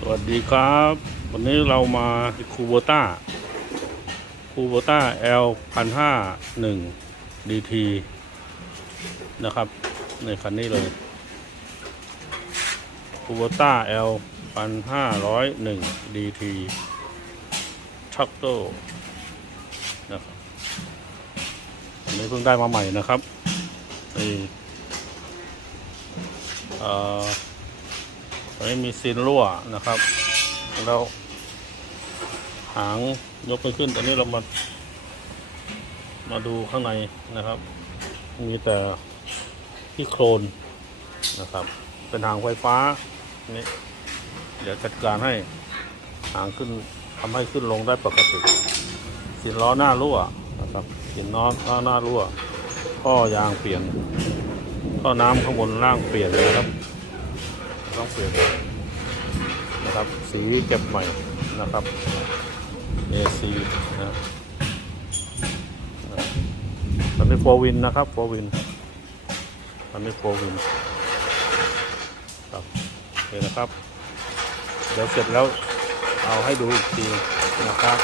สวัสดีครับ วันนี้เรามาคูโบต้าคูโบต้า L พันห้าหนึ่ง DT นะครับ ในคันนี้เลยคูโบต้า L พันห้าร้อยหนึ่ง DT ชักโตนะครับอันนี้เพิ่งได้มาใหม่นะครับนี่เอ่อ ตอนนี้มีซีนรั่วนะครับ แล้วหางยกไม่ขึ้น ตอนนี้เรามามาดูข้างในนะครับ มีแต่ที่โครนนะครับ เป็นหางไฟฟ้านี่เดี๋ยวจัดการให้หางขึ้นทำให้ขึ้นลงได้ปกติ สินล้อหน้ารั่วนะครับ สินล้อหน้าหน้ารั่วท่อยางเปลี่ยนท่อน้ำข้างบนล่างเปลี่ยนนะครับ ต้องเปลี่ยนนะครับ สีเก็บใหม่นะครับ AC นะนะตอนนี้โฟวินนะครับโฟวินตอนนี้โฟวินครับโอเคนะครับ เดี๋ยวเสร็จแล้วเอาให้ดูอีกทีนะครับ